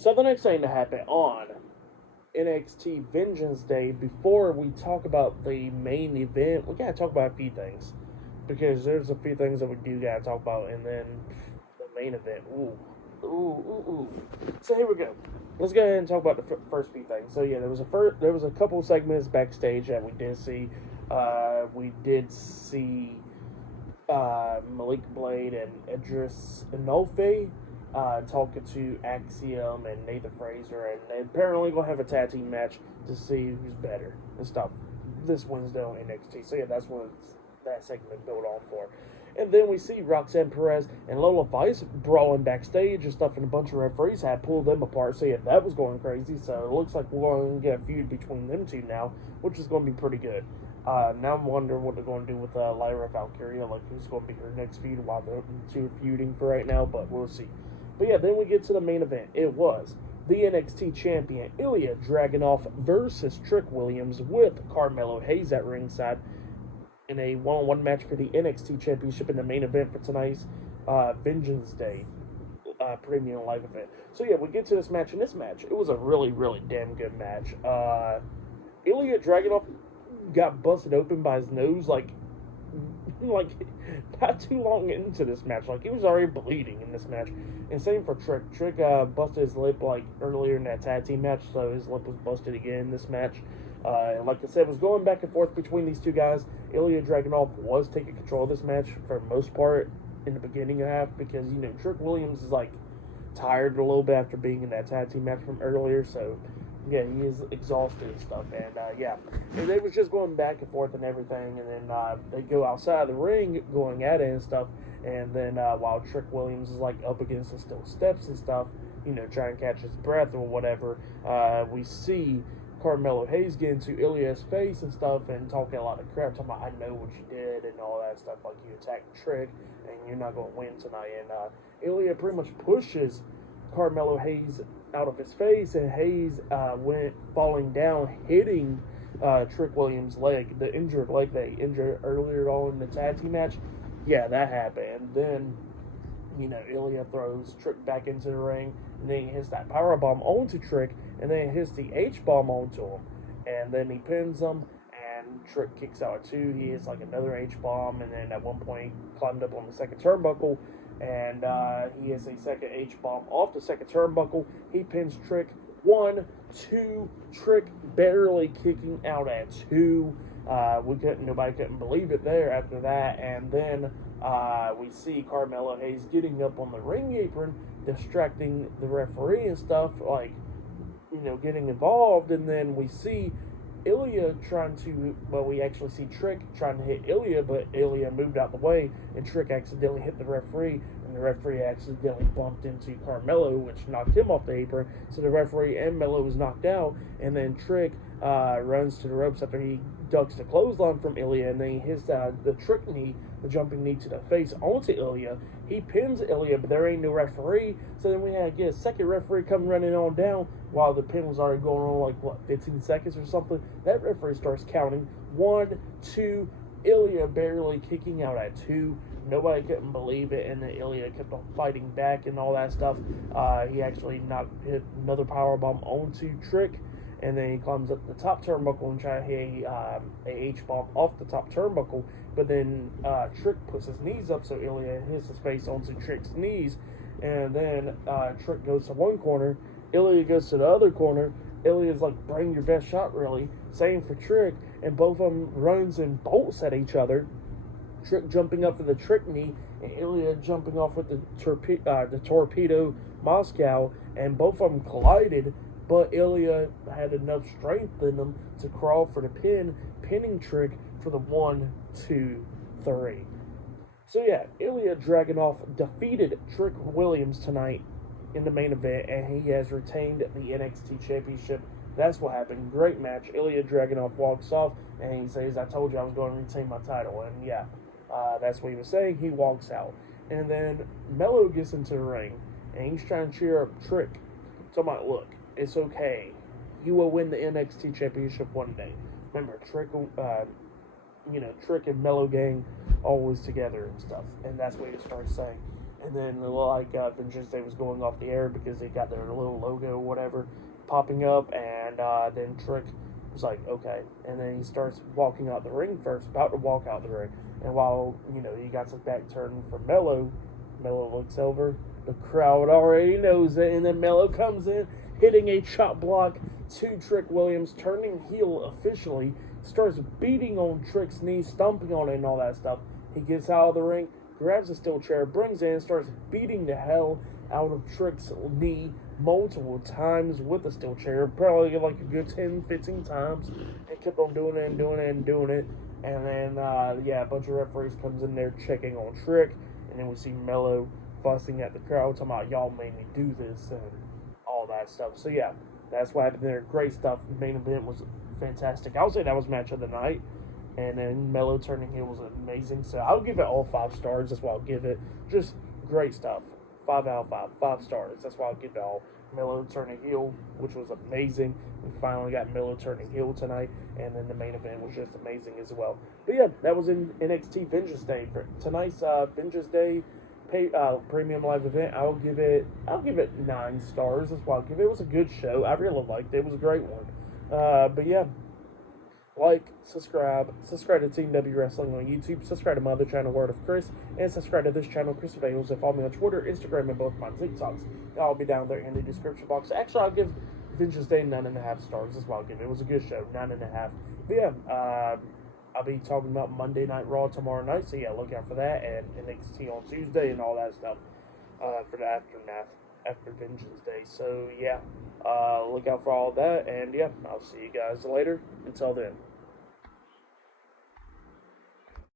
So the next thing to happen on NXT Vengeance Day, before we talk about the main event, we gotta talk about a few things. Because there's a few things that we do gotta talk about, and then the main event. Ooh. So here we go. Let's go ahead and talk about the first few things. So yeah, there was a couple segments backstage that we did see. We did see Malik Blade and Idris Enofe talking to Axiom and Nathan Fraser, and they apparently gonna have a tag team match to see who's better and stuff this Wednesday on NXT. So yeah, that's what that segment built on for. And then we see Roxanne Perez and Lola Vice brawling backstage and stuff, and a bunch of referees had pulled them apart. So yeah, that was going crazy. So it looks like we're going to get a feud between them two now, which is going to be pretty good. Now I'm wondering what they're going to do with Lyra Valkyria, like who's going to be her next feud while the two are feuding for right now, but we'll see. But yeah, then we get to the main event. It was the NXT champion Ilja Dragunov versus Trick Williams with Carmelo Hayes at ringside in a one-on-one match for the NXT Championship in the main event for tonight's Vengeance Day premium live event. So yeah, we get to this match. In this match, it was a really, really damn good match. Ilja Dragunov got busted open by his nose like not too long into this match. Like, he was already bleeding in this match. And same for Trick. Trick busted his lip like earlier in that tag team match, so his lip was busted again in this match. And like I said, it was going back and forth between these two guys. Ilja Dragunov was taking control of this match for the most part in the beginning half, because, you know, Trick Williams is like tired a little bit after being in that tag team match from earlier, so yeah, he is exhausted and stuff. And yeah, and they was just going back and forth and everything, and then they go outside of the ring going at it and stuff. And then while Trick Williams is like up against the steel steps and stuff, you know, trying to catch his breath or whatever, we see Carmelo Hayes get into Ilja's face and stuff and talking a lot of crap, talking about, I know what you did and all that stuff, like you attacked Trick and you're not going to win tonight. And Ilja pretty much pushes Carmelo Hayes out of his face, and Hayes went falling down, hitting Trick Williams' leg, the injured leg that he injured earlier on in the tag team match. Yeah, that happened. And then, you know, Ilja throws Trick back into the ring, and then he hits that powerbomb onto Trick, and then he hits the H-bomb onto him. And then he pins him, and Trick kicks out at 2. He hits like another H-bomb, and then at one point climbed up on the second turnbuckle, and he hits a second H-bomb off the second turnbuckle. He pins Trick 1, 2, Trick barely kicking out at 2. Nobody couldn't believe it there after that. And then we see Carmelo Hayes getting up on the ring apron, distracting the referee and stuff, like, you know, getting involved. And then we see Ilja we actually see Trick trying to hit Ilja, but Ilja moved out the way, and Trick accidentally hit the referee, and the referee accidentally bumped into Carmelo, which knocked him off the apron. So the referee and Melo was knocked out, and then Trick runs to the ropes after he ducks the clothesline from Ilja, and then he hits the Trick knee, the jumping knee to the face onto Ilja. He pins Ilja, but there ain't no referee, so then we had to get a second referee come running on down while the pin was already going on, like, 15 seconds or something. That referee starts counting 1, 2, Ilja barely kicking out at 2. Nobody couldn't believe it, and then Ilja kept on fighting back and all that stuff. He actually hit another powerbomb onto Trick, and then he climbs up the top turnbuckle and tries to hit a H-bomb off the top turnbuckle, but then Trick puts his knees up, so Ilja hits his face onto Trick's knees, and then Trick goes to one corner, Ilja goes to the other corner. Ilja's like, bring your best shot, really. Same for Trick, and both of them runs and bolts at each other. Trick jumping up for the Trick knee, and Ilja jumping off with the torpedo Moscow, and both of them collided, but Ilja had enough strength in them to crawl for the pinning Trick for the 1, 2, 3. So yeah, Ilja Dragunov defeated Trick Williams tonight in the main event, and he has retained the NXT Championship. That's what happened. Great match. Ilja Dragunov walks off, and he says, I told you I was going to retain my title. And yeah, that's what he was saying. He walks out. And then Melo gets into the ring, and he's trying to cheer up Trick. So I'm like, look, it's okay. You will win the NXT Championship one day. Remember, Trick and Melo gang always together and stuff. And that's what he starts saying. And then like Vengeance Day was going off the air because they got their little logo or whatever popping up, and then Trick was like, okay, and then he starts walking out the ring first, about to walk out the ring, and while he got his back turned for Melo looks over. The crowd already knows it, and then Melo comes in, hitting a chop block to Trick Williams, turning heel officially, starts beating on Trick's knee, stomping on it, and all that stuff. He gets out of the ring, grabs a steel chair, brings it in, starts beating the hell out of Trick's knee multiple times with a steel chair, probably like a good 10, 15 times, and kept on doing it and doing it and doing it. And then, a bunch of referees comes in there checking on Trick, and then we see Melo fussing at the crowd, talking about y'all made me do this and all that stuff. So yeah, that's what happened there. Great stuff. The main event was fantastic. I would say that was match of the night. And then Melo turning heel was amazing. So I'll give it all 5 stars. That's why I'll give it. Just great stuff. 5 out of 5. 5 stars. That's why I'll give it all. Melo turning heel, which was amazing. We finally got Melo turning heel tonight. And then the main event was just amazing as well. But yeah, that was in NXT Vengeance Day. For tonight's Vengeance Day premium live event, I'll give it 9 stars. That's why I'll give it. It was a good show. I really liked it. It was a great one. But yeah, subscribe to Team W Wrestling on YouTube, subscribe to my other channel, Word of Chris, and subscribe to this channel, Chris Avails, and follow me on Twitter, Instagram, and both my TikToks. I'll be down there in the description box. Actually, I'll give Vengeance Day 9.5 stars. That's why I'll give it. It was a good show, 9.5. But yeah, I'll be talking about Monday Night Raw tomorrow night, so yeah, look out for that, and NXT on Tuesday, and all that stuff for the aftermath after Vengeance Day. So yeah, look out for all that, and yeah, I'll see you guys later. Until then.